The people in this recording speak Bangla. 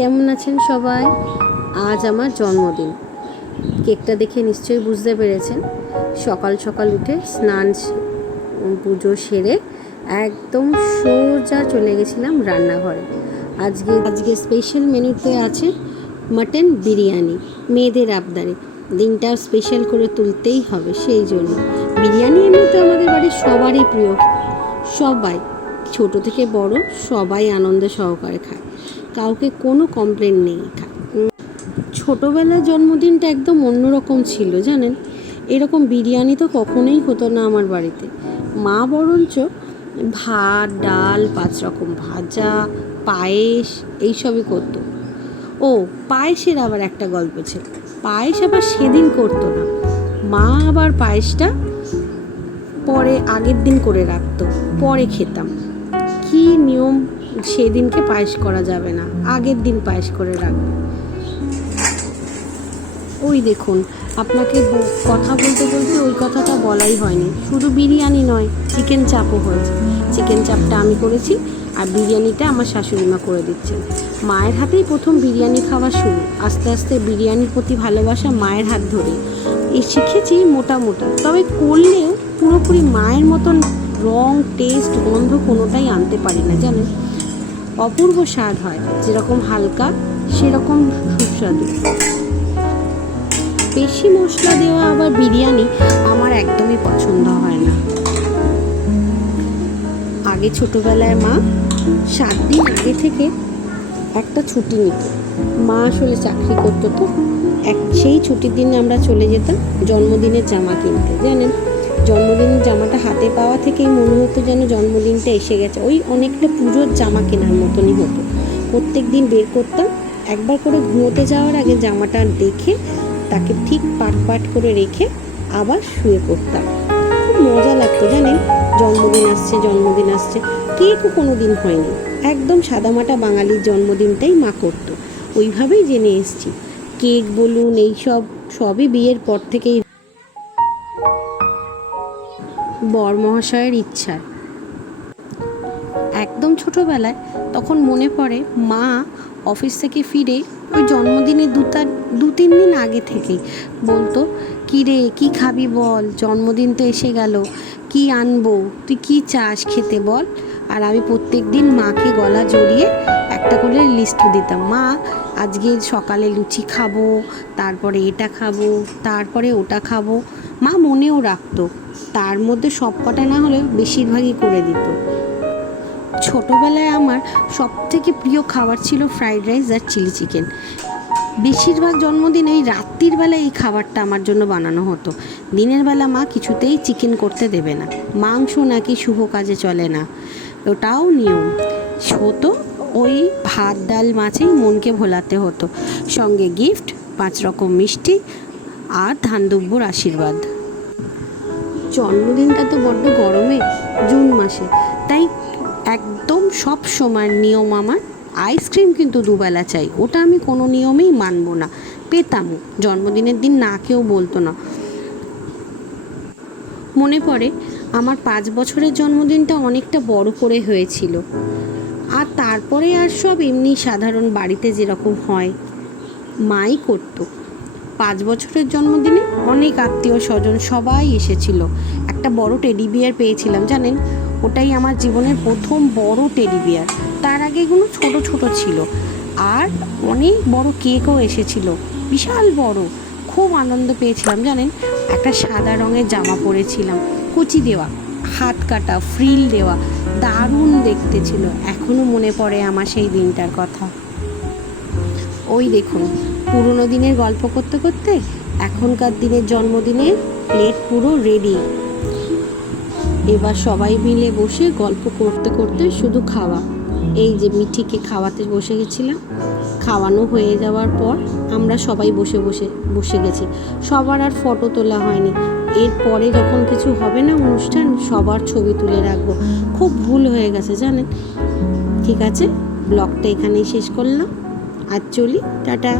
কেমন আছেন সবাই? আজ আমার জন্মদিন। কেকটা দেখে নিশ্চয়ই বুঝতে পেরেছেন। সকাল সকাল উঠে স্নান পুজো সেরে একদম সোজা চলে গেছিলাম রান্নাঘরে। আজকে স্পেশাল মেনুতে আছে মাটন বিরিয়ানি। মেয়েদের আবদারে দিনটা স্পেশাল করে তুলতেই হবে, সেই জন্য বিরিয়ানি এমনিতে আমাদের বাড়ির সবারই প্রিয়। সবাই ছোট থেকে বড় সবাই আনন্দ সহকারে খায়, কাউকে কোনো কমপ্লেন নেই। ছোটোবেলার জন্মদিনটা একদম অন্যরকম ছিল জানেন। এরকম বিরিয়ানি তো কখনোই হতো না আমার বাড়িতে। মা বরঞ্চ ভাত, ডাল, 5 রকম ভাজা, পায়েস এইসবই করতো। ও পায়েসের আবার একটা গল্প ছিল। পায়েস আবার সেদিন করতো না, মা আবার পায়েসটা পরে আগের দিন করে রাখতো, পরে খেতাম। কি নিয়ম, সেদিনকে পায়েস করা যাবে না, আগের দিন পায়েস করে রাখবে। ওই দেখুন, আপনাকে কথা বলতে বলতে ওই কথাটা বলাই হয়নি। শুধু বিরিয়ানি নয়, চিকেন চাপও হয়েছে। চিকেন চাপটা আমি করেছি, আর বিরিয়ানিটা আমার শাশুড়ি মা করে দিচ্ছেন। মায়ের হাতেই প্রথম বিরিয়ানি খাওয়া শুরু। আস্তে আস্তে বিরিয়ানির প্রতি ভালোবাসা মায়ের হাত ধরে শিখেছি মোটামুটি। তবে করলেও পুরোপুরি মায়ের মতন রং, টেস্ট, গন্ধ কোনোটাই আনতে পারি না জানেন। অপূর্ব স্বাদ হয়, যেরকম হালকা সেরকম সুস্বাদু। বেশি মশলা দেওয়া আবার বিরিয়ানি আমার একদমই পছন্দ হয় না। আগে ছোটোবেলায় মা 7 দিন আগে থেকে একটা ছুটি নিত। মা আসলে চাকরি করতো, তো সেই ছুটির দিনে আমরা চলে যেতাম জন্মদিনের জামা কিনতে। জানেন, জন্মদিনের জামাটা হাতে পাওয়া থেকেই মনে হতো যেন জন্মদিনটা এসে গেছে। ওই অনেকটা পুজোর জামা কেনার মতনই হতো। প্রত্যেক দিন বের করতাম, একবার করে ঘুমোতে যাওয়ার আগে জামাটা দেখে তাকে ঠিক পাট করে রেখে আবার শুয়ে পড়তাম। খুব মজা লাগতো জানেন। জন্মদিন আসছে। কেকও কোনো দিন হয়নি, একদম সাদামাটা বাঙালির জন্মদিনটাই মা করতো। ওইভাবেই জেনে এসছি। কেক বলুন, এইসব সবই বিয়ের পর থেকেই বর মহাশয়ের ইচ্ছায়। একদম ছোটোবেলায় তখন মনে পড়ে মা অফিস থেকে ফিরে ওই জন্মদিনের 2-3 দিন আগে থেকেই বলতো, কী রে, কী খাবি বল, জন্মদিন তো এসে গেল, কি আনবো, তুই কি চাস খেতে বল। আর আমি প্রত্যেক দিন মাকে গলা জড়িয়ে একটা করে লিস্ট দিতাম। মা আজকে সকালে লুচি খাবো, তারপরে এটা খাবো, তারপরে ওটা খাবো। মা মনেও রাখতো, তার মধ্যে সব কটা না হলেও বেশিরভাগই করে দিত। ছোটোবেলায় আমার সবথেকে প্রিয় খাবার ছিল ফ্রাইড রাইস আর চিলি চিকেন। বেশিরভাগ জন্মদিনে এই রাত্রির বেলায় এই খাবারটা আমার জন্য বানানো হতো। দিনের বেলা মা কিছুতেই চিকেন করতে দেবে না, মাংস নাকি শুভ কাজে চলে না, ওটাও নিয়ম হতো। ওই ভাত, ডাল, মাছেই মনকে ভোলাতে হতো, সঙ্গে গিফট, 5 রকম মিষ্টি আর ধানদুব্বুর আশীর্বাদ। জন্মদিনটা তো বড্ড গরমে, জুন মাসে, তাই একদম সব সময় নিয়ম আমার আইসক্রিম কিন্তু 2 বেলা চাই। ওটা আমি কোনো নিয়মেই মানবো না। পেতামও, জন্মদিনের দিন না কেউ বলতো না। মনে পড়ে আমার 5 বছরের জন্মদিনটা অনেকটা বড় করে হয়েছিল। আর তারপরে আর সব এমনি সাধারণ বাড়িতে যেরকম হয় মাই করতো। 5 বছরের জন্মদিনে অনেক আত্মীয় স্বজন সবাই এসেছিল। একটা বড় টেডি বিয়ার পেয়েছিলাম জানেন, ওটাই আমার জীবনের প্রথম বড় টেডি বিয়ার। তার আগে এগুলো ছোট ছোট ছিল। আর অনেক বড় কেকও এসেছিল, বিশাল বড়। খুব আনন্দ পেয়েছিলাম জানেন। একটা সাদা রঙের জামা পরেছিলাম, কুচি দেওয়া, হাত কাটা, ফ্রিল দেওয়া, দারুণ দেখতে ছিল। এখনও মনে পড়ে আমার সেই দিনটার কথা। ওই দেখুন, পুরনো দিনের গল্প করতে করতে এখনকার দিনের জন্মদিনের প্লেট পুরো রেডি। এবার সবাই মিলে বসে গল্প করতে করতে শুধু খাওয়া। এই যে মিঠিকে খাওয়াতে বসে গেছিলাম, খাওয়ানো হয়ে যাওয়ার পর আমরা সবাই বসে গেছি। সবার আর ফটো তোলা হয়নি। এরপরে যখন কিছু হবে না অনুষ্ঠান, সবার ছবি তুলে রাখবো। খুব ভুল হয়ে গেছে জানেন। ঠিক আছে, ব্লগটা এখানেই শেষ করলাম। আজ চলি, টাটা।